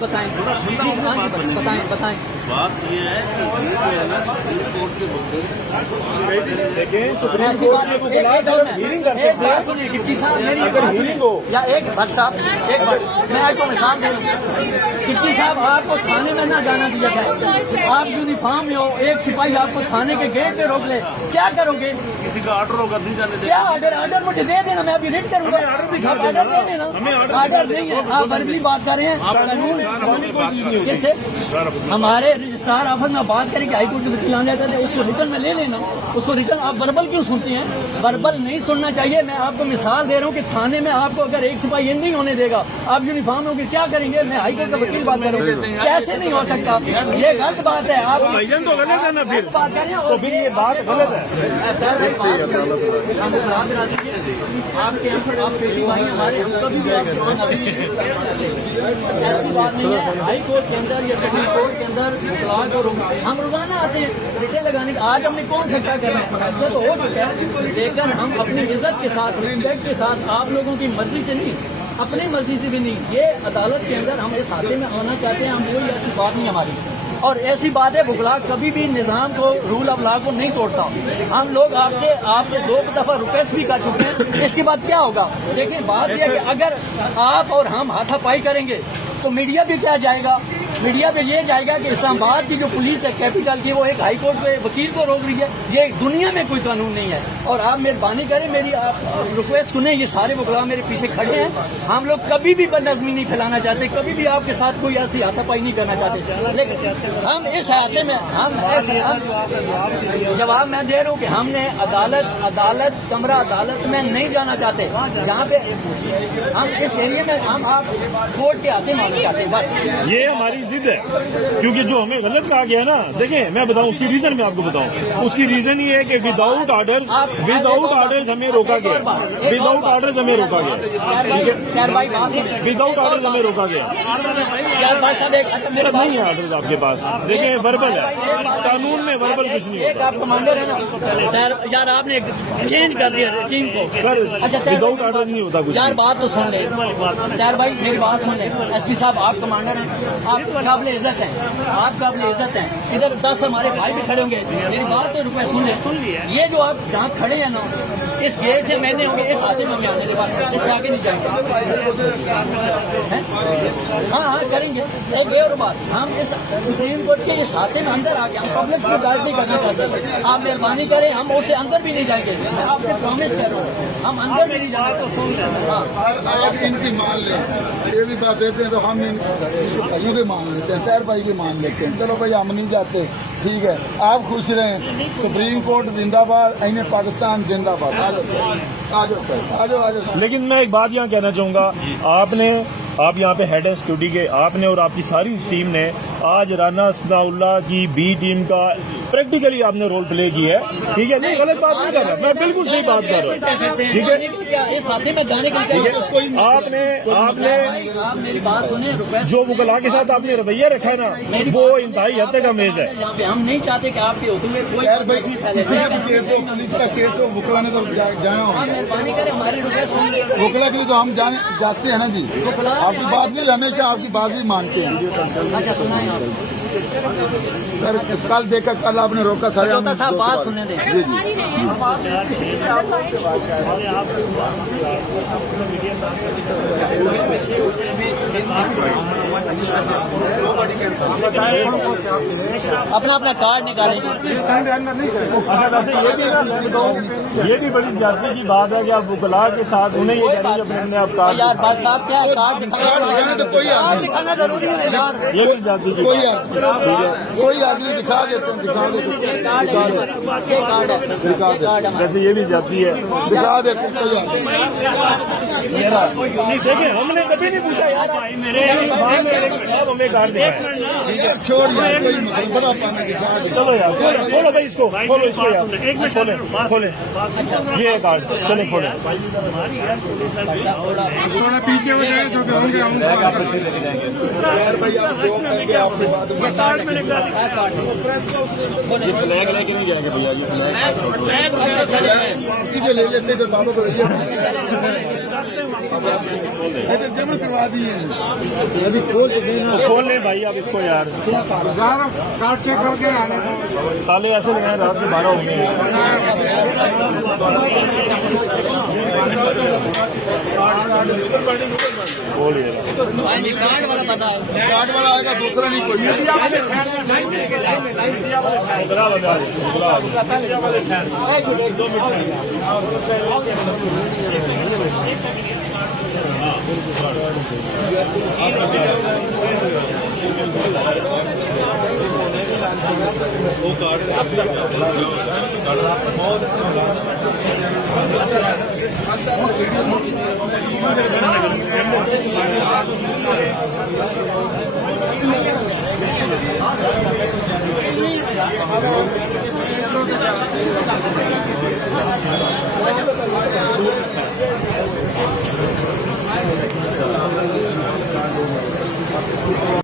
बताएं बताएं। बात ये है कि ये जो है ना सुप्रीम कोर्ट के मुद्दे लेकिन सुप्रीम कोर्ट ने हीरिंग कर सकते हैं। सुनिए डिप्टी साहब मेरी अगर हीरिंग हो या एक भट्ट साहब एक बार मैं आपको मिसाल दे रहा हूँ। डिप्टी साहब आपको थाने में ना जाना दिया जाए, आप यूनिफॉर्म में हो, एक सिपाही आपको थाने के गेट पे रोक ले, क्या करोगे? किसी का ऑर्डर होगा नहीं जाने क्या ऑर्डर मुझे दे देना, मैं अभी रिट करूंगा। ऑर्डर दे देना, ऑर्डर नहीं है। आप वर्बली बात कर रहे हैं। जैसे हमारे रजिस्ट्रार ऑफिस में बात करें कि हाईकोर्ट के वकील आने जाते थे, उसको रिटर्न में ले लेना। उसको रिटर्न आप वर्बल क्यों सुनती हैं? वर्बल नहीं सुनना चाहिए। मैं आपको मिसाल दे रहा हूँ कि थाने में आपको अगर एक सिपाही नहीं होने देगा, आप यूनिफॉर्म में होकर क्या करेंगे? मैं हाईकोर्ट का वकील बात करूँगी, कैसे नहीं हो सकता? ये गलत बात है। आप तो गलत है ना, फिर बात कर रहे हैं तो फिर ये बात गलत है। आपके आप बेटी भाई हमारे कभी भी ऐसी बात नहीं है। हाई कोर्ट के अंदर या सुप्रीम कोर्ट के अंदर तलाक और हम रोजाना आते हैं रिटेल लगाने का। आज हमने कौन सा क्या करना है? फैसला तो हो चुका है, लेकिन हम अपनी इज्जत के साथ, रिस्पेक्ट के साथ, आप लोगों की मर्जी से नहीं, अपनी मर्जी से भी नहीं, ये अदालत के अंदर हम इस हाथे में आना चाहते हैं। हम कोई ऐसी बात नहीं हमारी, और ऐसी बात है बुगला कभी भी निजाम को, रूल ऑफ लॉ को नहीं तोड़ता। हम लोग आपसे 2 दफा रिक्वेस्ट भी कर चुके हैं। इसके बाद क्या होगा? देखिए बात यह है कि अगर आप और हम हाथापाई करेंगे तो मीडिया भी क्या जाएगा? मीडिया पे ये जाएगा कि इस्लामाबाद की जो पुलिस है कैपिटल की, वो एक हाई कोर्ट पे वकील को रोक रही है। ये दुनिया में कोई कानून नहीं है। और आप मेहरबानी करें, मेरी आप रिक्वेस्ट सुने, ये सारे वकील मेरे पीछे खड़े हैं। हम लोग कभी भी बदनज़मी नहीं फैलाना चाहते, कभी भी आपके साथ कोई ऐसी हाथापाई नहीं करना चाहते, लेकिन हम इस हाथे में जवाब मैं दे रहा हूँ कि हमने अदालत कमरा अदालत में नहीं जाना चाहते, जहाँ पे हम इस एरिया में हम आप कोर्ट के हाथे मानना चाहते हैं। बस ये हमारी जिद है, क्योंकि जो हमें गलत कहा गया ना, देखिए मैं बताऊं उसकी रीजन, मैं आपको बताऊं उसकी रीजन ये है कि विदाउट ऑर्डर्स हमें रोका गया, विदाउट ऑर्डर्स हमें रोका गया, ठीक है, विदाउट ऑर्डर्स हमें रोका गया। सर नहीं है ऑर्डर्स आपके पास, देखिए वर्बल है, कानून में वर्बल कुछ नहीं है। आप कमांडर है ना यार, आपने चेंज कर दिया टीम को। सर विदाउट ऑर्डर नहीं होता कुछ यार। बात तो सुन ले यार भाई, मेरी बात सुन ले। एसपी साहब आप कमांडर हैं, आप काबिल इज्जत हैं, आप काबिल इज्जत हैं। इधर 10 हमारे भाई भी खड़े होंगे, मेरी बात तो रुपये सुन ले। ये जो आप जहाँ खड़े हैं ना, इस गेट से मैंने होंगे, इस हाथे में आने के बाद इससे आगे नहीं जाएंगे। हाँ करेंगे। एक और बात, हम इस सुप्रीम कोर्ट के इस हाथे में अंदर आके हम पब्लिक को गाइड नहीं करना चाहते। आप मेहरबानी करें, हम उससे अंदर भी नहीं जाएंगे। मैं आपसे प्रॉमिस कर रहा हूँ, हम अंदर भी नहीं जाएंगे। तो सुन आप इनकी मान लें, ये भी बात देते हैं तो हम भाइयों के मान लेते हैं, तैर भाई के मान लेते हैं। चलो भाई हम नहीं जाते, ठीक है, आप खुश रहें। सुप्रीम कोर्ट जिंदाबाद, आईने पाकिस्तान जिंदाबाद। आ जाओ सर, आ जाओ। लेकिन मैं एक बात यहाँ कहना चाहूँगा, आप यहाँ पे हेड है सिक्योरिटी के, आपने और आपकी सारी टीम ने आज राना सनाउल्लाह की बी टीम का प्रैक्टिकली आपने रोल प्ले किया है, ठीक है, नहीं गलत बात नहीं कर रहा, मैं बिल्कुल सही बात कर रहा हूँ, ठीक है। इस हाथे में जाने के लिए आपने मेरी बात सुने, जो वकला के साथ आपने रवैया रखा है ना, वो इंतहाई हद तक अमेज है। हम नहीं चाहते कि आपके होते हुए कोई पुलिस का केस हो, वकला ने तो जाना होगा। मेहरबानी करें, हमारी रिक्वेस्ट सुन ले। वकला के लिए तो हम जाते हैं ना जी, आपकी बात भी हमेशा आपकी बात भी मानते हैं। अच्छा सुनाए आप सर, कल देखा, कल आपने रोका सारे साहब बात सुनने दें। जी जी अपना अपना कार्ड निकालेंगे। ये भी बड़ी ज्यादती की बात है कि आप वकला के साथ उन्हें ये कह रही है अपने आप कार्ड। यार बात साहब क्या है, कार्ड दिखाना जरूरी है यार। ये भी ज्यादती की कोई आदमी दिखा देते हैं, दिखा देते हैं, वैसे ये भी जाती है, दिखा देते हैं। कोई देखिए हमने कभी नहीं पूछा यार, हमें कार्ड दिखाया, छोड़िए, कोई मतलब बड़ा पानी दिखा दे। चलो यार खोलो भाई, इसको खोलो, इसको यार खोले, ये कार्ड चले खोले। थोड़ा पीछे हो जाए, जो भी होंगे हम भाई आप जो कहेंगे आपके बाद फ्लैग लेके नहीं जाएंगे भैया, ये वापसी पे ले लेते हैं, बाबू को इधर जमा करवा दिए अभी खोल के देना खोल लें भाई आप इसको यार, कार्ड चेक करके आने ताले ऐसे लगाए रात के 12 हो गए। बोलिएगा कार्ड वाला बता कार्ड वाला आएगा, दूसरा नहीं कोई। वो कार्ड